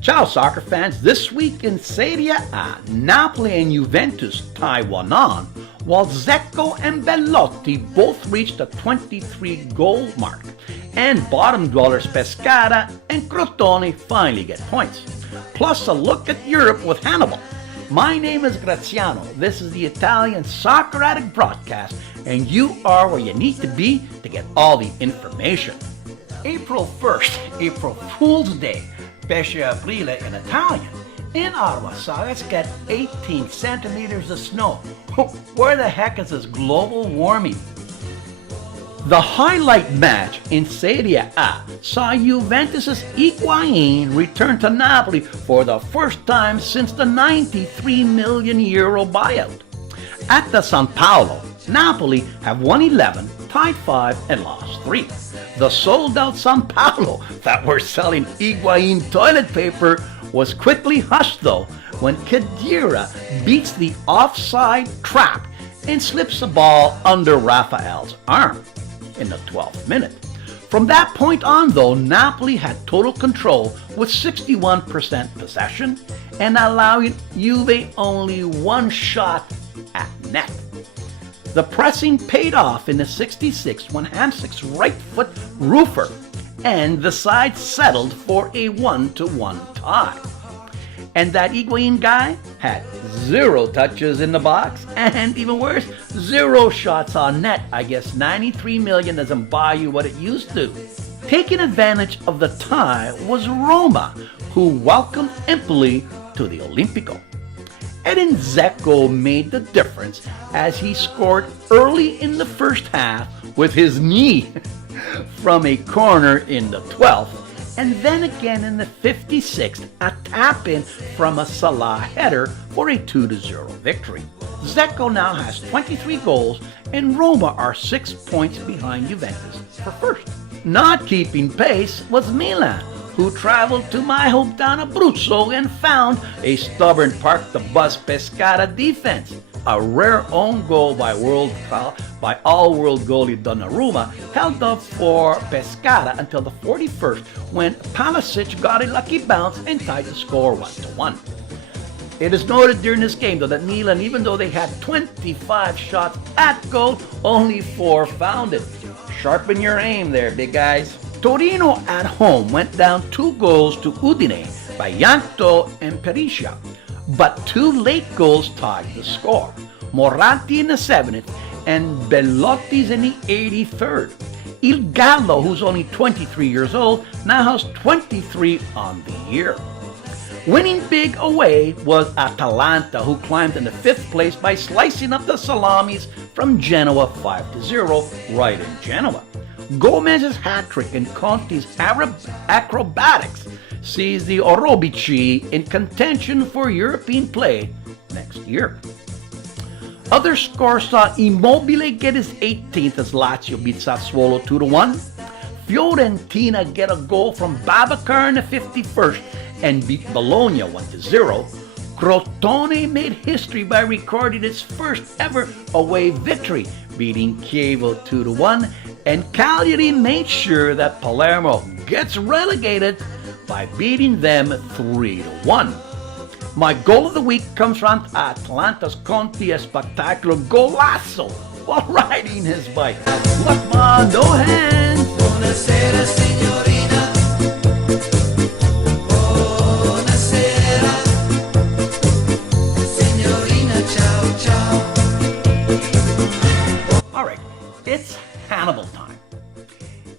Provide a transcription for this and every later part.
Ciao soccer fans, this week in Serie A, Napoli and Juventus tie 1-1, while Dzeko and Belotti both reached the 23-goal mark, and bottom dwellers Pescara and Crotone finally get points. Plus a look at Europe with Hannibal. My name is Graziano, this is the Italian Soccer Addict broadcast, and you are where you need to be to get all the information. April 1st, April Fool's Day, Pesce Aprile in Italian. In Ottawa, so let's get 18 centimeters of snow. Where the heck is this global warming? The highlight match in Serie A saw Juventus' Higuain return to Napoli for the first time since the €93 million buyout. At the San Paolo, Napoli have won 11, tied 5, and lost 3. The sold-out San Paolo that were selling Higuain toilet paper was quickly hushed though when Khedira beats the offside trap and slips the ball under Rafael's arm in the 12th minute. From that point on though, Napoli had total control with 61% possession and allowing Juve only one shot at net. The pressing paid off in the 66th when Hamsik's right foot roofer, and the side settled for a 1-1 tie. And that Higuain guy had 0 touches in the box, and even worse, 0 shots on net. I guess 93 million doesn't buy you what it used to. Taking advantage of the tie was Roma, who welcomed Empoli to the Olimpico. Edin Dzeko made the difference as he scored early in the first half with his knee from a corner in the 12th, and then again in the 56th, a tap-in from a Salah header for a 2-0 victory. Dzeko now has 23 goals, and Roma are 6 points behind Juventus for first. Not keeping pace was Milan, who traveled to my hometown Abruzzo and found a stubborn park-the-bus Pescara defense. A rare own goal by all-world goalie Donnarumma held up for Pescara until the 41st when Palisic got a lucky bounce and tied the score 1-1. It is noted during this game though that Milan, even though they had 25 shots at goal, only 4 found it. Sharpen your aim there, big guys. Torino at home went down 2 goals to Udine by Janto and Periscia, but 2 late goals tied the score. Moratti in the 70th and Bellotti's in the 83rd. Il Gallo, who's only 23 years old, now has 23 on the year. Winning big away was Atalanta, who climbed into 5th place by slicing up the Salamis from Genoa 5-0 right in Genoa. Gomez's hat-trick and Conte's acrobatics sees the Orobici in contention for European play next year. Other scores saw Immobile get his 18th as Lazio beat Sassuolo 2-1. Fiorentina get a goal from Babacar in the 51st and beat Bologna 1-0. Crotone made history by recording its first ever away victory, beating Chievo 2-1, and Cagliari made sure that Palermo gets relegated by beating them 3-1. My goal of the week comes from Atalanta's Conte Spectacular Golasso while riding his bike. Look, ma, no hands. Buonasera, signorina. Buonasera. Signorina, ciao, ciao. All right, it's Hannibal time.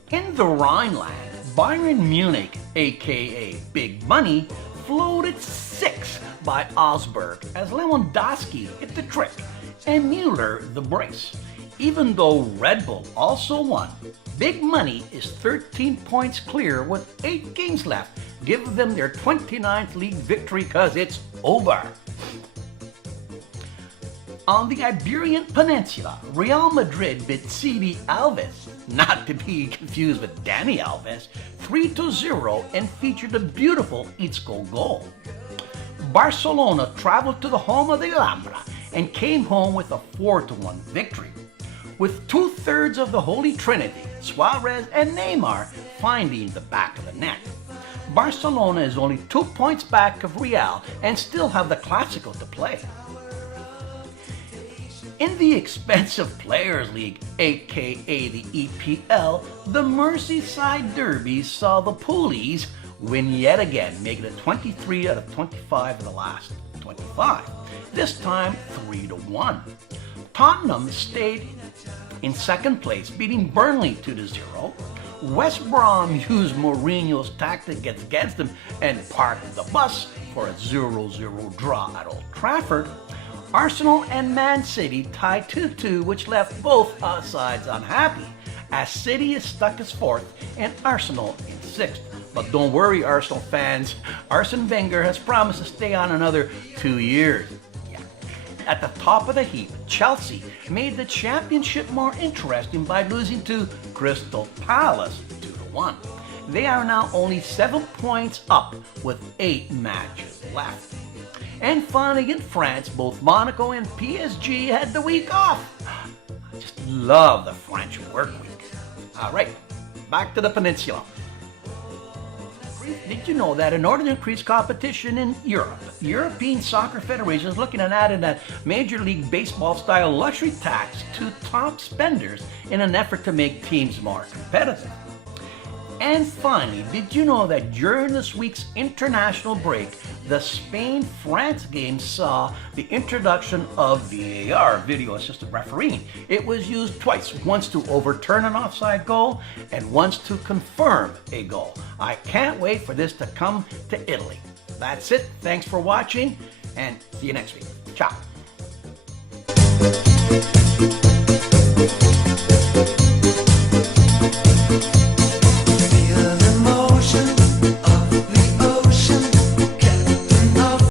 In the Rhineland, Bayern Munich, aka Big Money, floated 6 by Augsburg as Lewandowski hit the trick and Müller the brace. Even though Red Bull also won, Big Money is 13 points clear with 8 games left. Give them their 29th league victory because it's over. On the Iberian Peninsula, Real Madrid beat Sidi Alves, not to be confused with Dani Alves, 3-0 and featured a beautiful Isco goal. Barcelona traveled to the home of the Alhambra and came home with a 4-1 victory. with 2/3 of the Holy Trinity, Suarez and Neymar, finding the back of the net. Barcelona is only 2 points back of Real and still have the Clásico to play. In the Expensive Players League, aka the EPL, the Merseyside Derby saw the Poolies win yet again, making it 23 out of 25 of the last 25. This time 3-1. Tottenham stayed in second place, beating Burnley 2-0. West Brom used Mourinho's tactic against them and parked the bus for a 0-0 draw at Old Trafford. Arsenal and Man City tied 2-2, which left both sides unhappy, as City is stuck as fourth and Arsenal in sixth. But don't worry, Arsenal fans, Arsene Wenger has promised to stay on another 2 years. At the top of the heap, Chelsea made the championship more interesting by losing to Crystal Palace 2-1. They are now only 7 points up with 8 matches left. And finally in France, both Monaco and PSG had the week off. I just love the French work week. All right, back to the peninsula. Did you know that in order to increase competition in Europe, European Soccer Federation is looking at adding a Major League Baseball style luxury tax to top spenders in an effort to make teams more competitive? And finally, did you know that during this week's international break, the Spain-France game saw the introduction of VAR, video assistant refereeing? It was used twice, once to overturn an offside goal and once to confirm a goal. I can't wait for this to come to Italy. That's it. Thanks for watching and see you next week. Ciao.